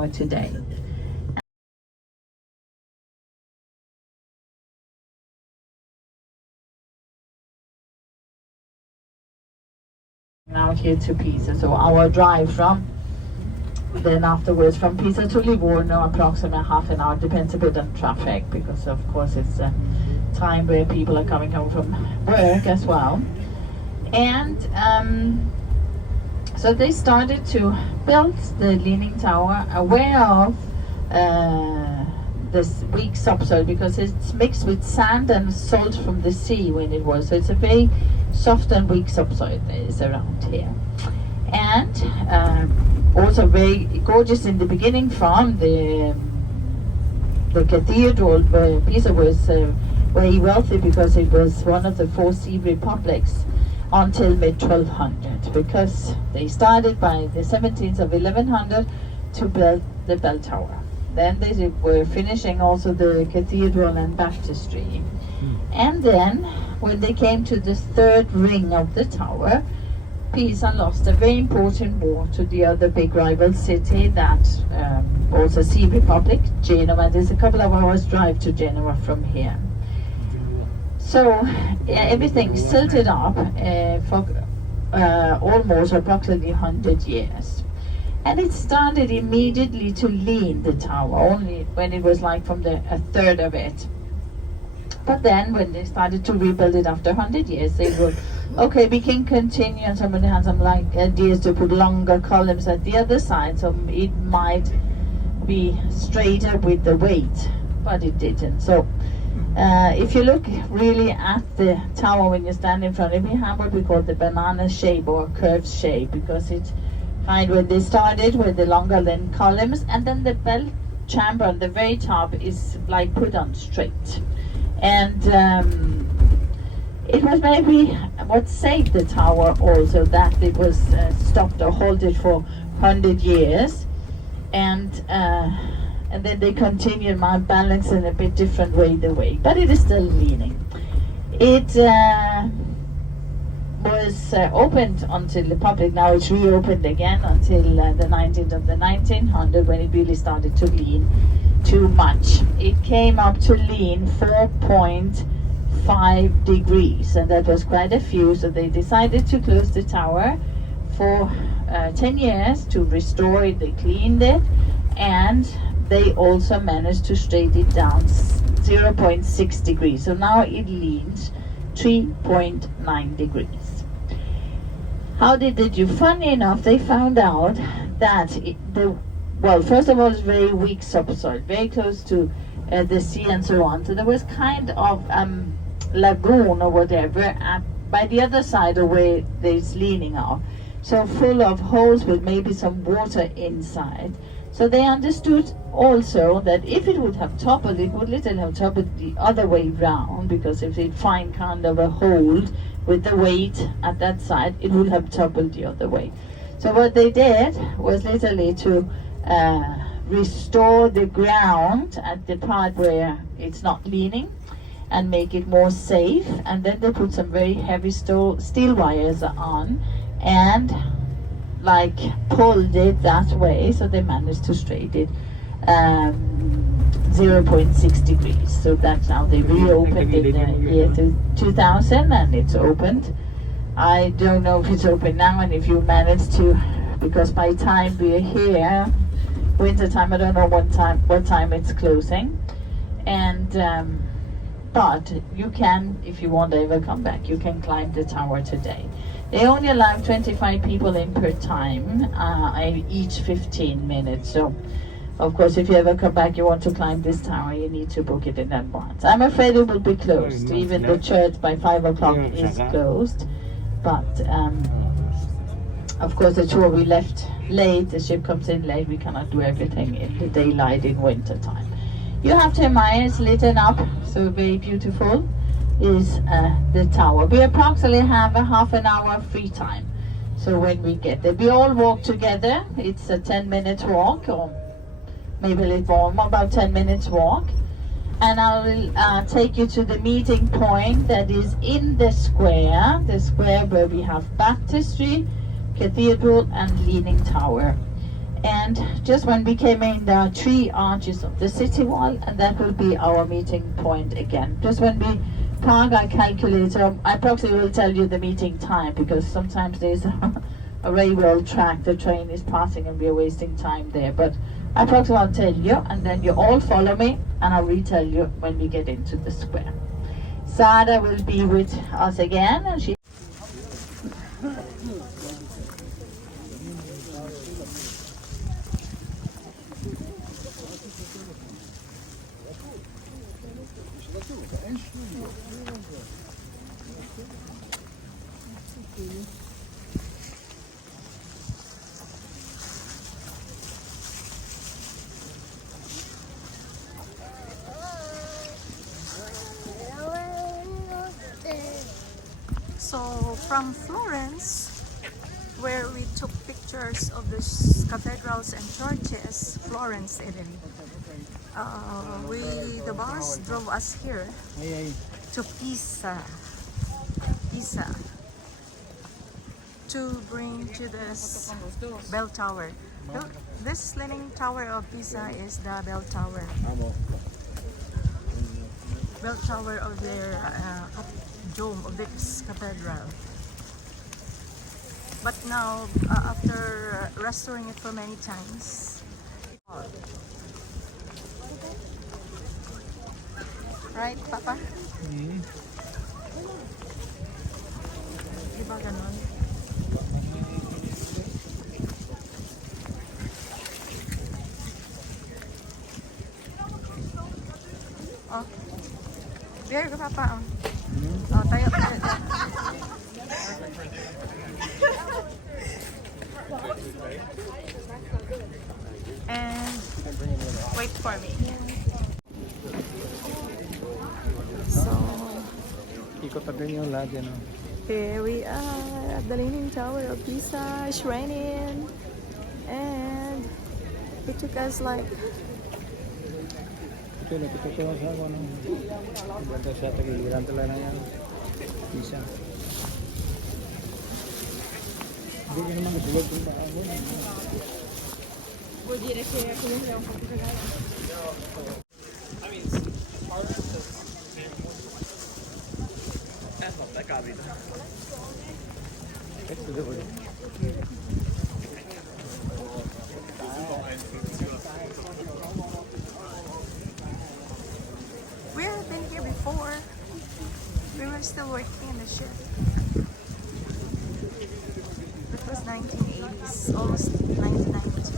tower today. Out here to Pisa, so our drive from then afterwards from Pisa to Livorno, approximately half an hour, depends a bit on traffic, because of course it's a time where people are coming home from work as well. And so they started to build the Leaning Tower, aware of this weak subsoil, because it's mixed with sand and salt from the sea when it was, so it's a very soft and weak subsoil that is around here. And also very gorgeous in the beginning from the cathedral, where Pisa was very wealthy, because it was one of the 4 sea republics until mid-1200, because they started by the 17th of 1100 to build the bell tower. Then they were finishing also the cathedral and baptistry. And then when they came to the 3rd ring of the tower, Pisa lost a very important war to the other big rival city, that also sea republic, Genoa. There's a couple of hours drive to Genoa from here. So everything silted up for almost approximately 100 years. And it started immediately to lean, the tower, only when it was like from a third of it. But then when they started to rebuild it after 100 years, they were, okay, we can continue, and somebody had some like ideas to put longer columns at the other side, so it might be straighter with the weight, but it didn't. So if you look really at the tower when you stand in front of it, we have what we call the banana shape or curved shape, because it's kind when they started with the longer than columns, and then the bell chamber on the very top is like put on straight. And it was maybe what saved the tower also, that it was stopped or halted for 100 years, and then they continued my balance in a bit different way the weight, but it is still leaning. It was opened until the public, now it's reopened again until the 19th of the 1900, when it really started to lean too much. It came up to lean 4.5 degrees, and that was quite a few, so they decided to close the tower for 10 years to restore it. They cleaned it, and they also managed to straighten it down 0.6 degrees, so now it leans 3.9 degrees. How did they do? Funny enough, they found out that well, first of all, it's very weak subsoil, very close to the sea and so on. So there was kind of lagoon or whatever by the other side of where it's leaning off. So full of holes with maybe some water inside. So they understood also that if it would have toppled, it would literally have toppled the other way round, because if it find kind of a hold with the weight at that side, it would have toppled the other way. So what they did was literally to restore the ground at the part where it's not leaning and make it more safe, and then they put some very heavy steel wires on and like pulled it that way, so they managed to straighten it 0.6 degrees. So that's how they reopened it in the year 2000, and it's opened. I don't know if it's open now, and if you manage to, because by the time we're here, winter time, I don't know what time it's closing. And but you can, if you want to ever come back, you can climb the tower today. They only allow 25 people in per time, each 15 minutes. So of course, if you ever come back, you want to climb this tower, you need to book it in advance. I'm afraid it will be closed. Even the church by 5 o'clock is closed. But of course, the tour we left late, the ship comes in late, we cannot do everything in the daylight in winter time. You have to admire, it's lit up, so very beautiful is the tower. We approximately have a half an hour free time. So when we get there, we all walk together. It's a 10-minute walk, or maybe a little more, about 10 minutes walk. And I will take you to the meeting point that is in the square where we have baptistry, cathedral and leaning tower. And just when we came in, there are 3 arches of the city wall, and that will be our meeting point again. Just when we park our calculator, I approximately will tell you the meeting time, because sometimes there's a railroad track, the train is passing and we're wasting time there. But I approximately I'll tell you, and then you all follow me, and I'll retell you when we get into the square. Sada will be with us again, and she So from Florence, where we took pictures of the cathedrals and churches, Florence, Italy, the bus drove us here to Pisa, to bring to this bell tower. This Leaning Tower of Pisa is the bell tower of their dome of this cathedral. But now, after restoring it for many times, right, Papa? Diba ganon? Oh, there ka, Papa. Oh. Oh, tayo. And wait for me. So, ikot natin yung lahat yan. here we are at the Leaning Tower of Pisa, Shrine Inn. And it took us like ito, napitutuwa sa ako. Ganda siya, tagiliran talaga na yan. Isa. Hindi ko naman nasulog kung ba ako. we have been here before. We were still working in the ship. It was 1980s, almost 1990s.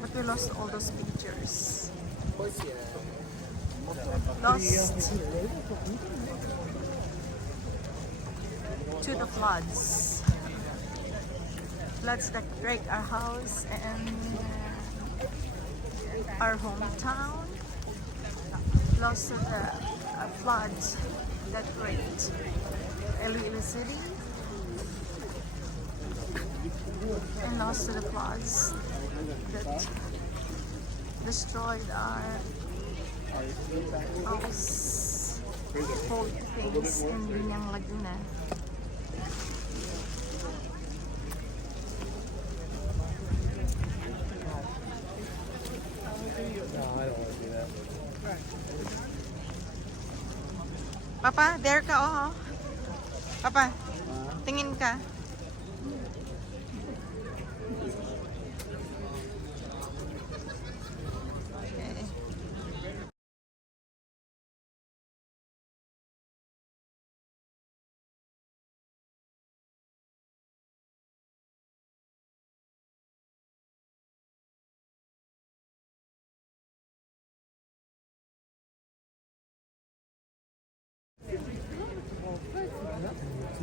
But we lost all those pictures. Lost to the floods. Floods that wrecked our house and our hometown. Lost to the floods that wrecked Iloilo City, and lost to the floods that destroyed our house, hold things in Linyang, Laguna. Papa, there ka, oh. Papa, tingin ka.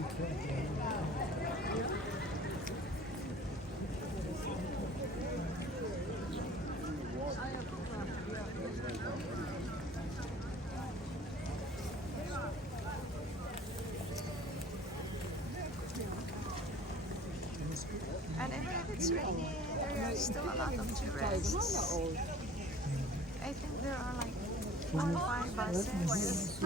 Okay. And even if it's raining, there are still a lot of tourists. I think there are like 4 or 5 buses.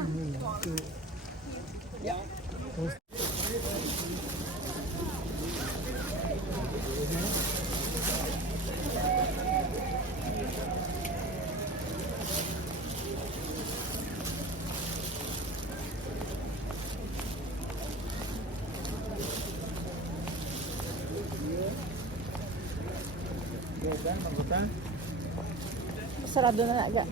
Sarado na naga.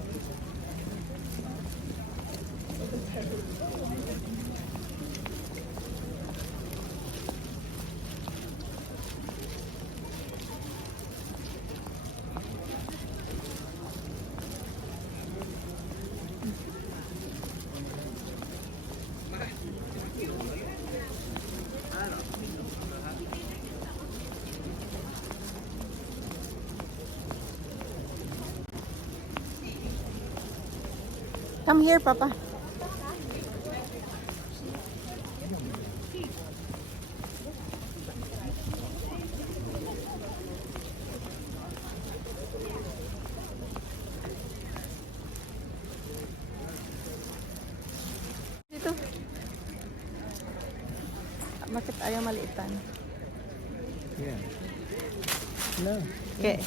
Come here, Papa. Dito. Bakit ayaw maliitan? Yeah. No. Okay.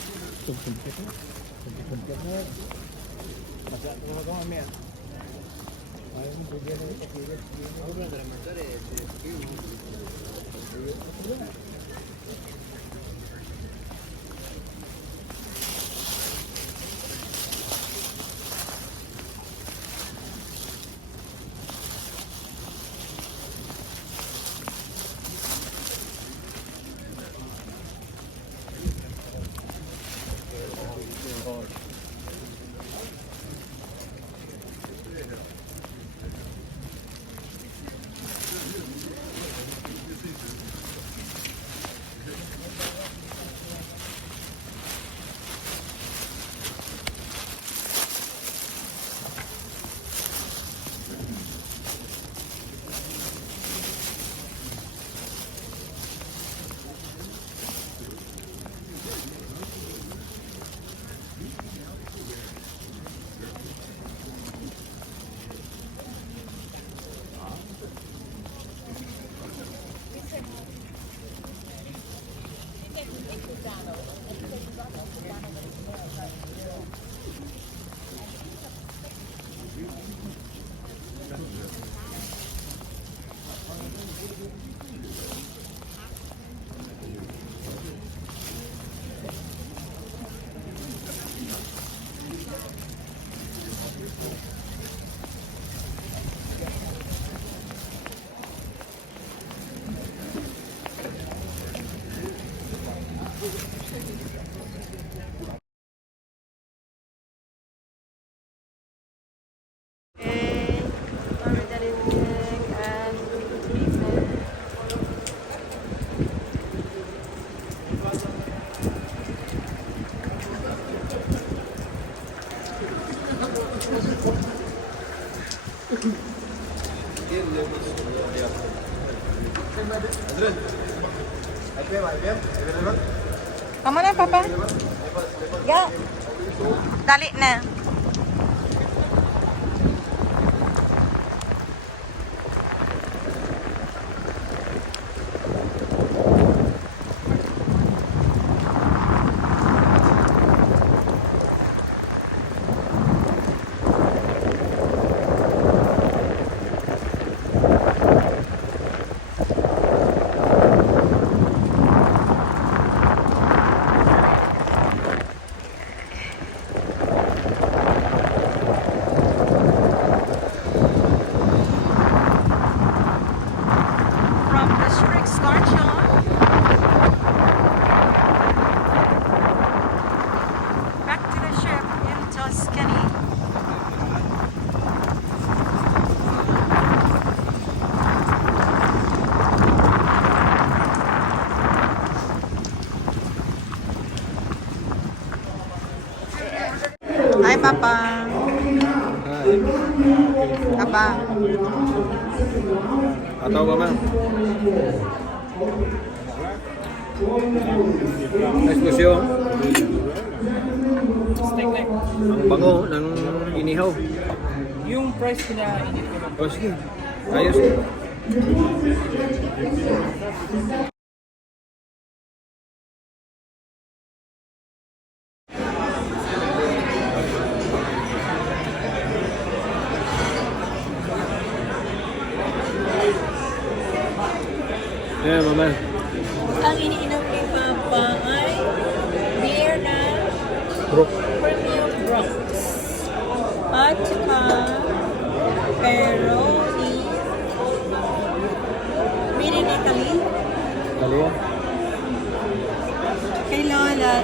Kamu na, Papa? Ya. Dali na. Hi, Papa. Hi. Abang. Atau Mama? Eksplosyon. Steak neck. Ang bango ng inihaw. Yung price ko na init ko lang. Oh, sige. Ayos. Yeah, Mama. Ang iniinom ni Papa ay beer na Brook. Premium Brooks. At saka Peroni. Made in Italy. Dali yan. Kay Lola